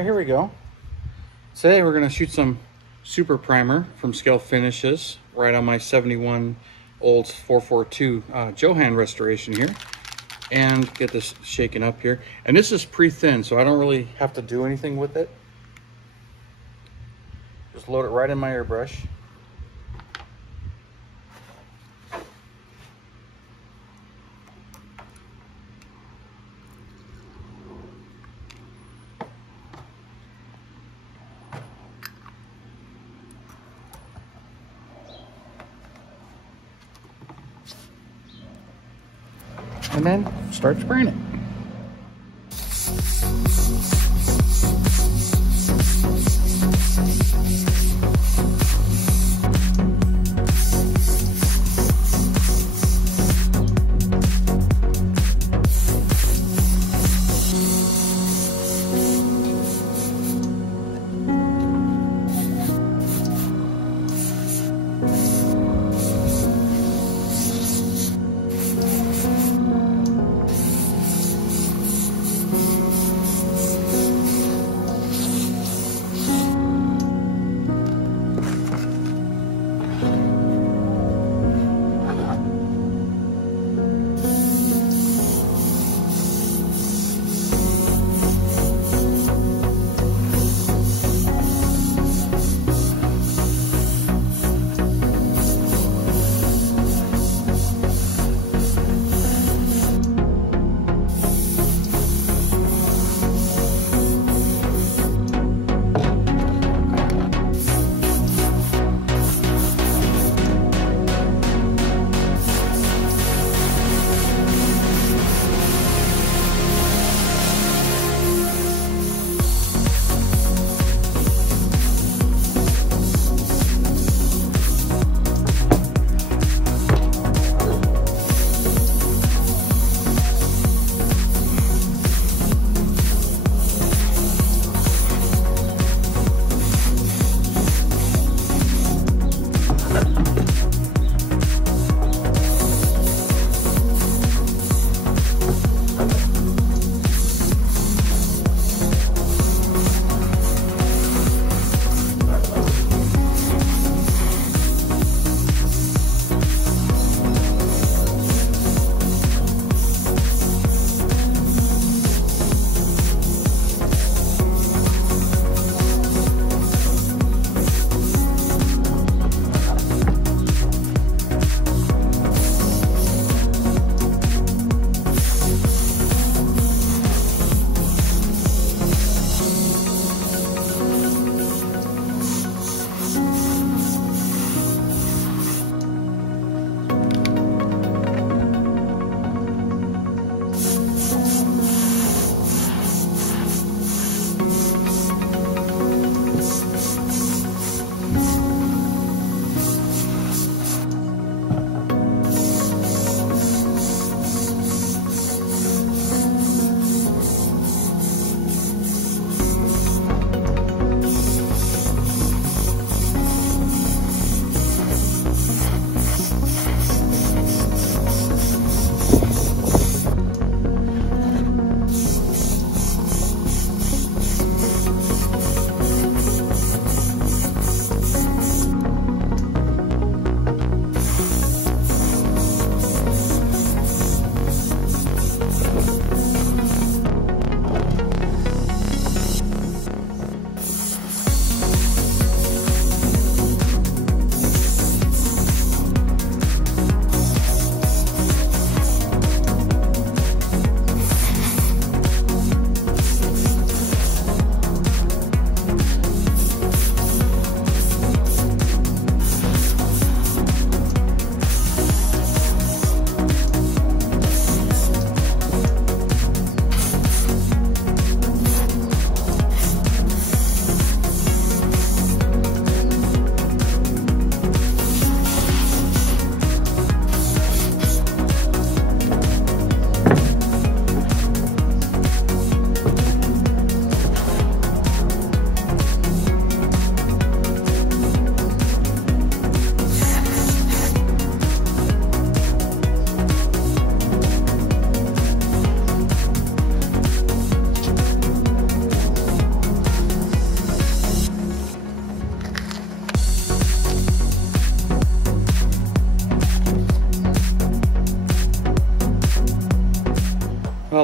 right, here we go. Today we're going to shoot some super primer from Scale Finishes right on my 71 Olds 442 Johan restoration here, and get this shaken up here. And this is pre-thin, so I don't really have to do anything with it. Just load it right in my airbrush. And then start spraying it.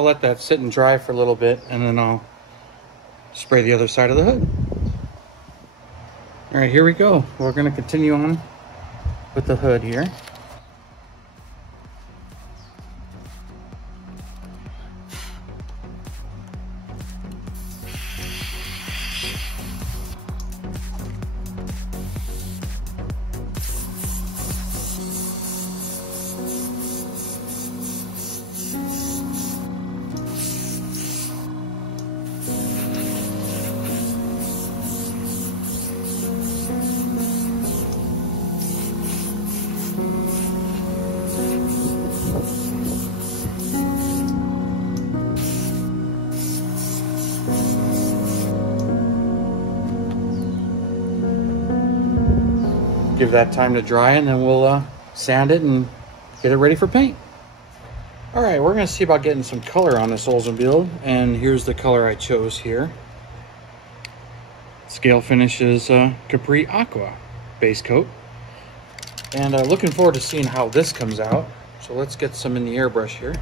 let that sit and dry for a little bit, and then I'll spray the other side of the hood. All right, here we go. We're gonna continue on with the hood here. Give that time to dry, and then we'll sand it and get it ready for paint. All right, we're gonna see about getting some color on this Oldsmobile, and here's the color I chose here. Scale Finishes Capri Aqua base coat. And looking forward to seeing how this comes out. So let's get some in the airbrush here.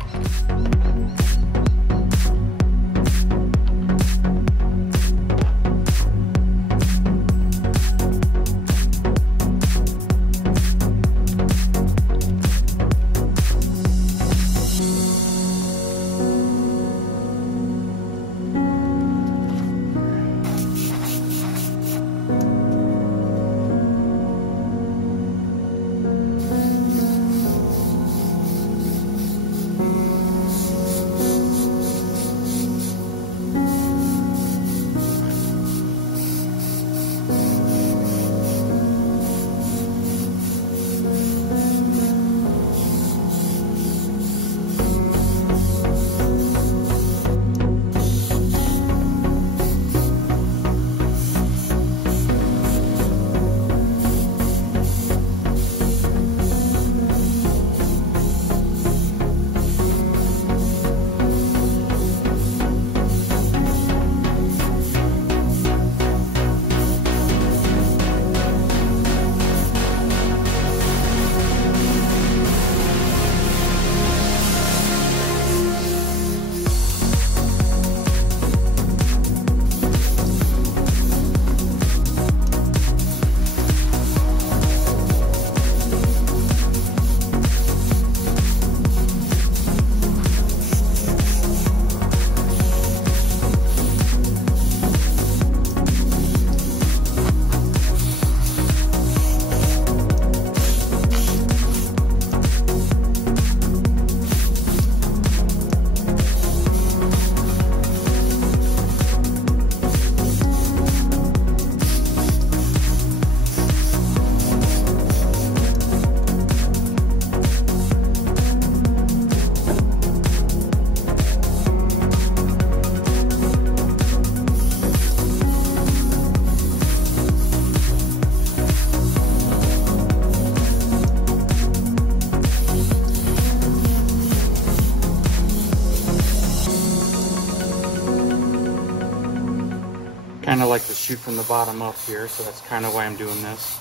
Kind of like to shoot from the bottom up here, so that's kind of why I'm doing this.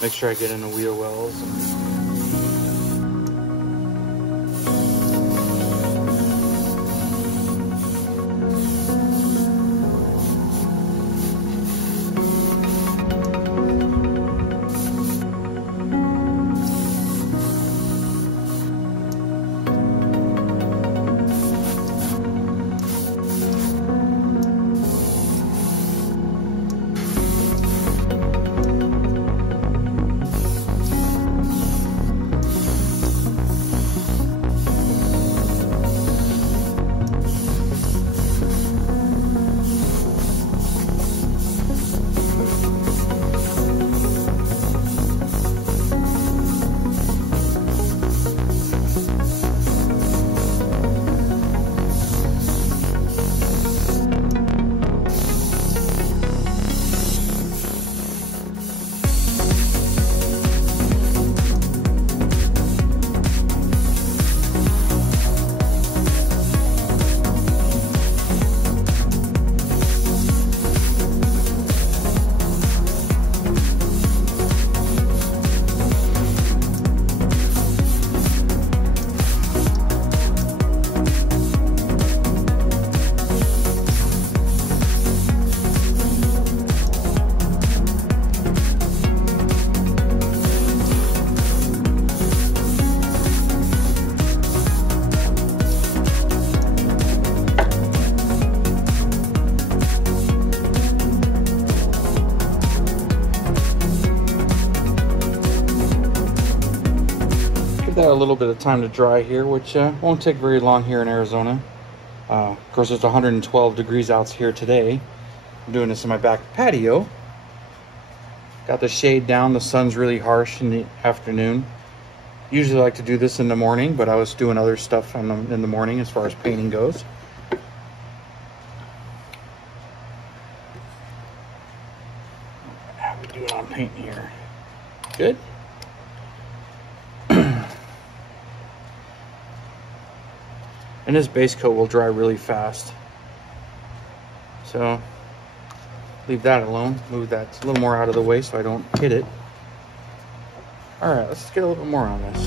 Make sure I get in the wheel wells. that a little bit of time to dry here, which won't take very long here in Arizona. Of course, it's 112 degrees out here today. I'm doing this in my back patio. Got the shade down. The sun's really harsh in the afternoon. Usually I like to do this in the morning, but I was doing other stuff in the morning as far as painting goes. How we do it on painting here? Good. And this base coat will dry really fast. So leave that alone. Move that a little more out of the way so I don't hit it. All right, let's get a little bit more on this.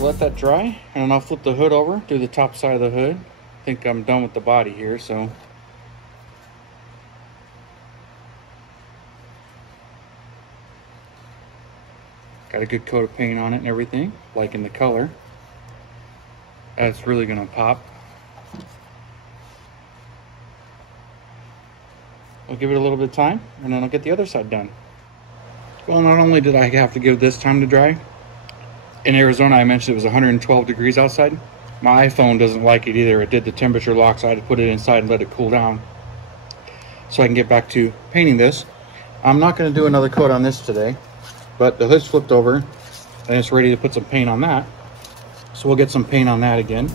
Let that dry, and then I'll flip the hood over, do the top side of the hood. I think I'm done with the body here, so got a good coat of paint on it and everything, liking the color. That's really gonna pop. I'll give it a little bit of time, and then I'll get the other side done. Well, not only did I have to give this time to dry, in Arizona, I mentioned it was 112 degrees outside. My iPhone doesn't like it either. It did the temperature lock, so I had to put it inside and let it cool down so I can get back to painting this. I'm not going to do another coat on this today, but the hood's flipped over and it's ready to put some paint on that. So we'll get some paint on that again.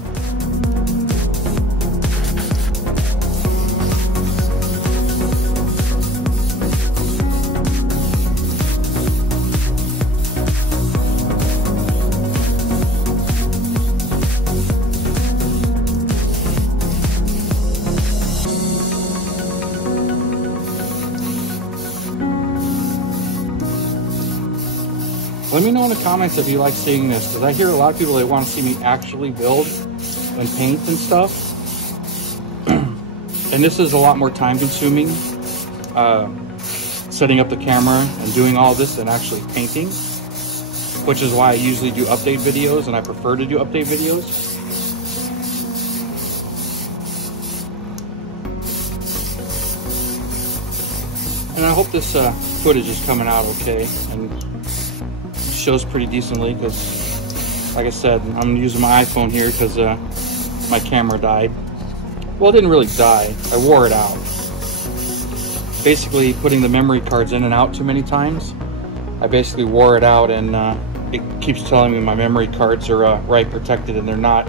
Let me know in the comments if you like seeing this, because I hear a lot of people that want to see me actually build and paint and stuff. And this is a lot more time consuming, setting up the camera and doing all this than actually painting, which is why I usually do update videos, and I prefer to do update videos. And I hope this footage is coming out okay and shows pretty decently, because like I said, I'm using my iPhone here because my camera died. Well, it didn't really die, I wore it out. Basically putting the memory cards in and out too many times, I basically wore it out, and it keeps telling me my memory cards are right protected, and they're not,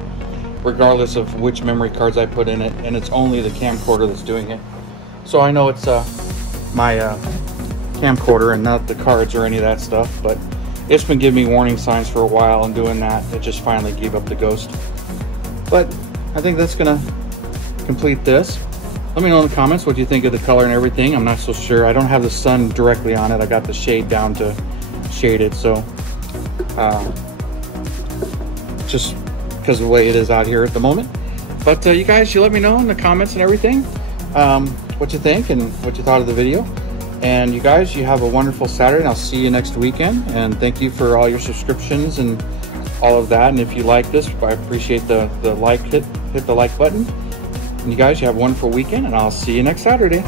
regardless of which memory cards I put in it, and it's only the camcorder that's doing it. So I know it's my camcorder and not the cards or any of that stuff, but it's been giving me warning signs for a while, and doing that, it just finally gave up the ghost. But I think that's gonna complete this. Let me know in the comments what you think of the color and everything. I'm not so sure. I don't have the sun directly on it. I got the shade down to shade it, so just because of the way it is out here at the moment. But you guys, you let me know in the comments and everything what you think and what you thought of the video. And you guys, you have a wonderful Saturday, and I'll see you next weekend. And thank you for all your subscriptions and all of that. And if you like this, I appreciate the like, hit the like button. And you guys, you have a wonderful weekend, and I'll see you next Saturday.